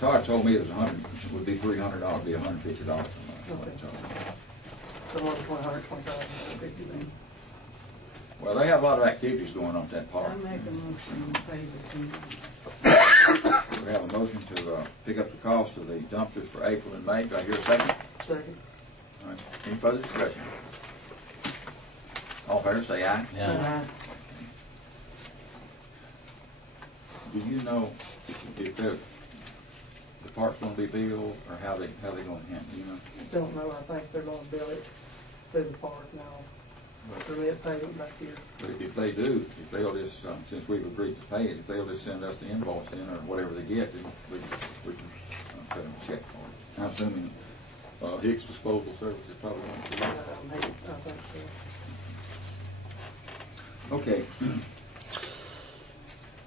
Todd told me it was would be $300, be $150 a month. Okay. Somewhere between 125 and 150 then. Well, they have a lot of activities going on at that park. I make a motion in favor to. We have a motion to pick up the cost of the dumpsters for April and May. Do I hear a second? Second. All right. Any further discussion? All in favor, say aye. Yeah. Do you know if the park's going to be built, or how they going to handle it? You know? Don't know. I think they're going to build it through the park now. Permit payment back here. But if they do, if they'll just, since we've agreed to pay it, if they'll just send us the invoice in or whatever they get, then we can cut them a check for it. I'm assuming Hicks Disposal Services probably won't do that. I think so. Okay.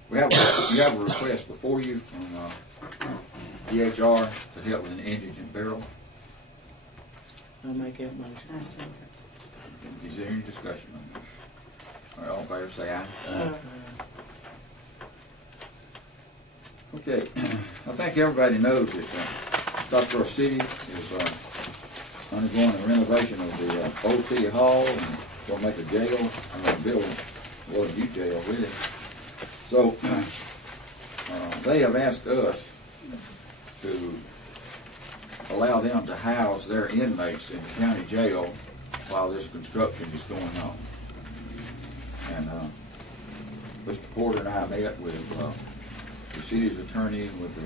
You have a request before you from DHR to help with an indigent burial. I'll make that motion. I second. Is there any discussion on that? All right, all in favor, say aye. Okay, I think everybody knows that Scottsboro City is undergoing a renovation of the old city hall and going to make a jail. I'm going to build a new jail with it. So they have asked us to allow them to house their inmates in the county jail while this construction is going on. And Mr. Porter and I met with the city's attorney, with the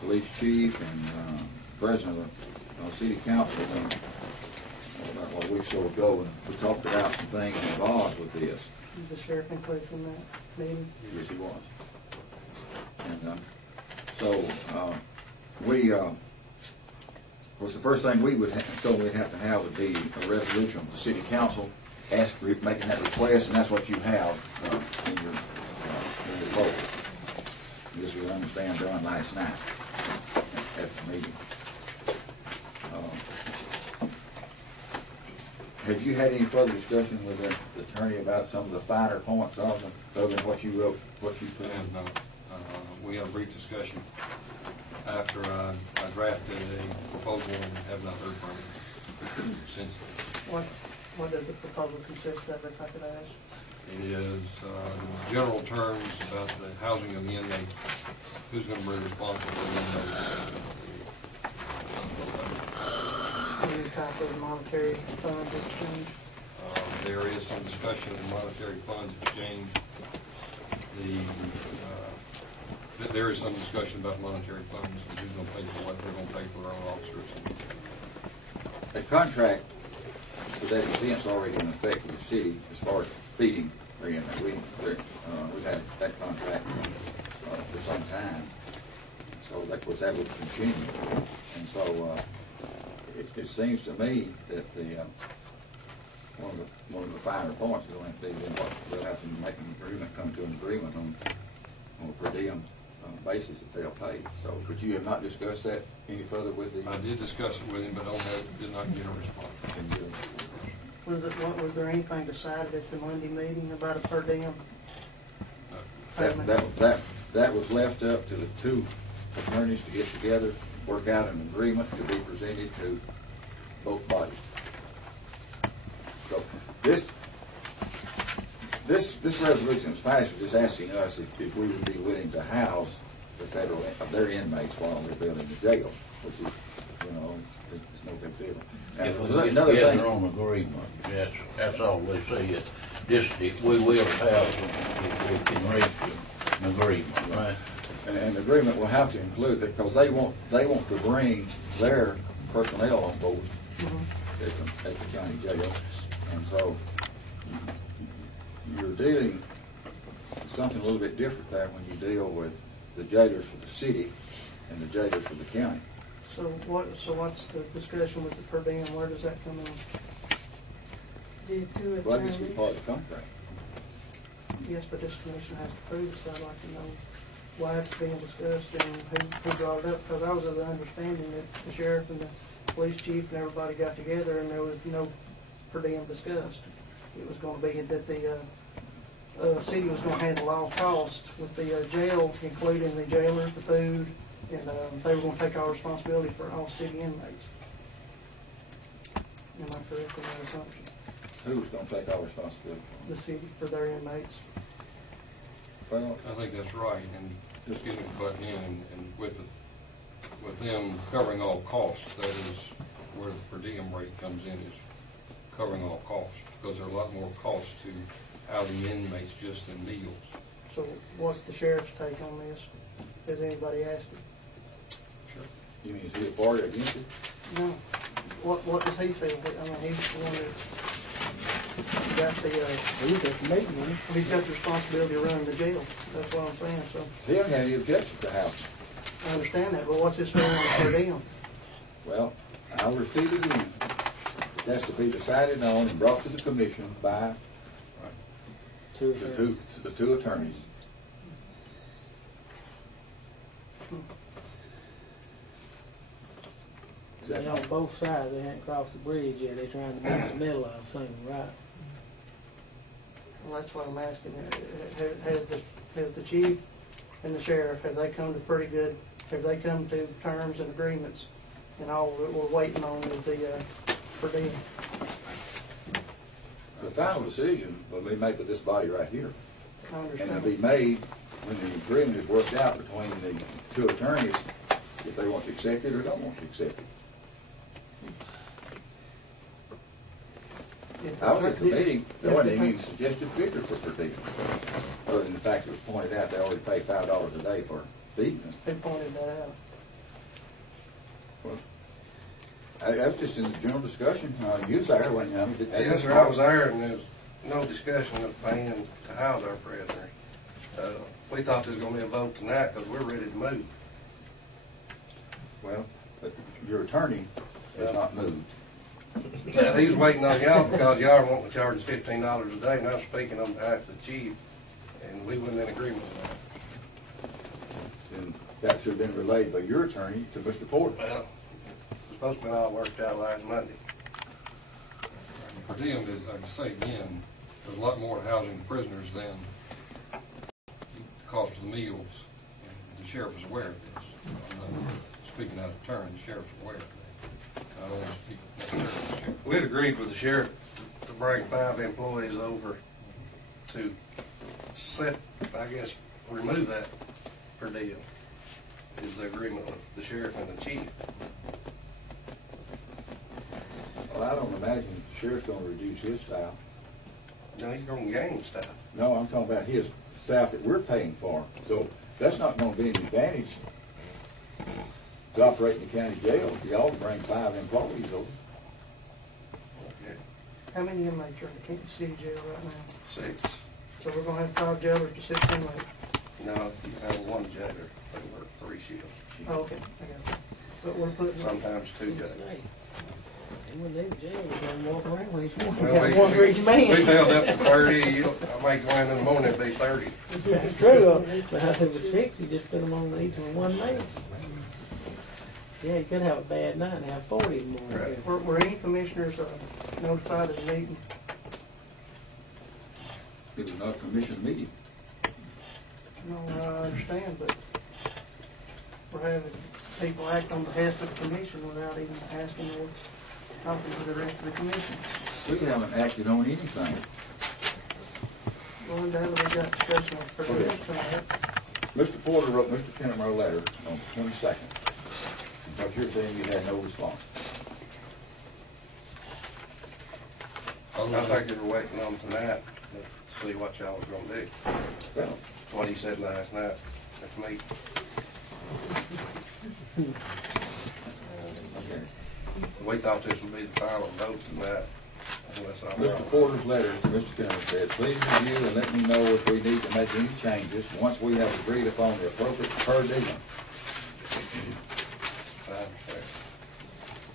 police chief, and president of the city council about a week or so ago, and we talked about some things involved with this. The sheriff included in that meeting? Yes, he was. And so we, of course, the first thing we would have to have would be a resolution of the city council making that request, and that's what you have in your folder. This we understand done last night at the meeting. Have you had any further discussion with the attorney about some of the finer points of them, other than what you wrote, what you put in? And we had a brief discussion after I drafted a proposal and have not heard from him since then. What does the proposal consist of, if I could ask? It is general terms about the housing of the inmate, who's going to be responsible for the inmate. Any type of monetary funds exchange? There is some discussion of monetary funds exchange. There is some discussion about monetary funds and who's going to pay for what, they're going to pay for their own officers. The contract to that extent is already in effect with the city as far as feeding their inmates. We've had that contract for some time, so of course that would continue. And so it seems to me that one of the finer points is going to have to be what they'll have to make an agreement, come to an agreement on a per diem basis that they'll pay. So, but you have not discussed that any further with the? I did discuss it with him, but on that did not get a response. Was there anything decided at the Monday meeting about a per diem? That was left up to the two attorneys to get together, work out an agreement to be presented to both bodies. So this resolution was passed was just asking us if we would be willing to house their inmates while they're building the jail, which is, it's no big deal. And if we get together on agreement, that's all we see. We will have if we can reach an agreement, right? And the agreement will have to include that, because they want to bring their personnel on board at the county jail, and so you're dealing with something a little bit different there when you deal with the jailers for the city and the jailers for the county. So what's the discussion with the per diem? Where does that come in? The two Well, that needs attorneys. to be part of the contract. Yes, but this commission has to approve it, so I'd like to know why it's being discussed and who brought it up, because I was of the understanding that the sheriff and the police chief and everybody got together and there was no per diem discussed. It was going to be that the city was gonna handle all costs with the jail, including the jailers, the food, and they were gonna take all responsibility for all city inmates. Am I correct in that assumption? Who's gonna take all responsibility for The city for their inmates? it? Well, I think that's right, and just getting butting in, and with them covering all costs, that is where the per diem rate comes in, is covering all costs, because there are a lot more costs to housing inmates just than meals. So what's the sheriff's take on this? Has anybody asked him? you mean, is he a party against it? No. What does he feel? I mean, he's the one that got the, He's at the meeting, wasn't he's got the responsibility of running the jail. That's what I'm saying, so He hasn't had any objection to housing. I understand that, but what's his feeling on per diem? Well, I'll repeat again. That's to be decided on and brought to the commission by he? the two attorneys. Is that They on both sides, they haven't crossed the bridge yet, they're trying to meet in the middle, I assume, right? Well, that's what I'm asking. Has the chief and the sheriff, have they come to terms and agreements? And all that we're waiting on is the per diem. The final decision will be made by this body right here. I And understand. it'll be made when the agreement is worked out between the two attorneys, if they want to accept it or don't want to accept it. I was at the meeting, there wasn't any suggested figure for per diem, other than the fact it was pointed out they already pay $5 a day for feeding them. Who pointed that out? Well, that was just in the general discussion. You was there, wasn't you? Yes, sir, I was there, and there was no discussion of paying to house our prisoner. We thought there was gonna be a vote tonight, because we're ready to move. Well, but your attorney has not moved. He's waiting on y'all, because y'all are wanting to charge us $15 a day, and I'm speaking on behalf of the chief, and we wasn't in agreement with that. And that should have been relayed by your attorney to Mr. Porter. Well, it's supposed to be all worked out last Monday. Per diem is, like I say again, there's a lot more to housing prisoners than the cost of the meals, and the sheriff is aware of this. I'm not speaking out of turn, the sheriff's aware of that. I don't want to speak necessarily for the sheriff. We'd agreed with the sheriff to bring 5 employees over to set, I guess, remove that per diem, is the agreement with the sheriff and the chief. Well, I don't imagine the sheriff's gonna reduce his staff. No, he's gonna gain staff. No, I'm talking about his staff that we're paying for. So that's not gonna be an advantage to operate in the county jail if y'all bring 5 employees over. Okay. How many inmates are in the Kansas City jail right now? 6. So we're gonna have 5 jailers to 6 inmates. No, you have 1 jailer, they work 3 shifts. Oh, okay, I got you. But we're putting, Sometimes 2 Say, jailers. and when they were jail, we're gonna walk around with each one. Well, We got one for each We man. build up to 30, I might go in the morning, it'd be 30. That's true, but if it was 6, you just put them on each one man. Yeah, you could have a bad night and have 40 in the morning. Right. were any commissioners notified of the meeting? It was not a commission meeting. No, I understand, but we're having people act on behalf of the commission without even asking or talking to the rest of the commission. We haven't acted on anything. Well, undoubtedly we got discussion on per diem tonight. Mr. Porter wrote Mr. Kennemer a letter on the 22nd. But you're saying you had no response. I think they were waiting on tonight to see what y'all was gonna do. Well, That's what he said last night at the meeting. okay. We thought this would be the final vote tonight, unless I'm Mr. wrong. Porter's letter to Mr. Kennemer said, please review and let me know if we need to make any changes once we have agreed upon the appropriate per diem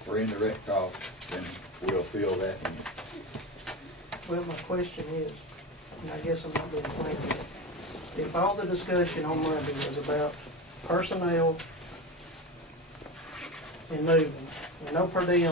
for indirect costs, then we'll fill that in. Well, my question is, and I guess I'm not being clear here, if all the discussion on Monday was about personnel and moving, and no per diem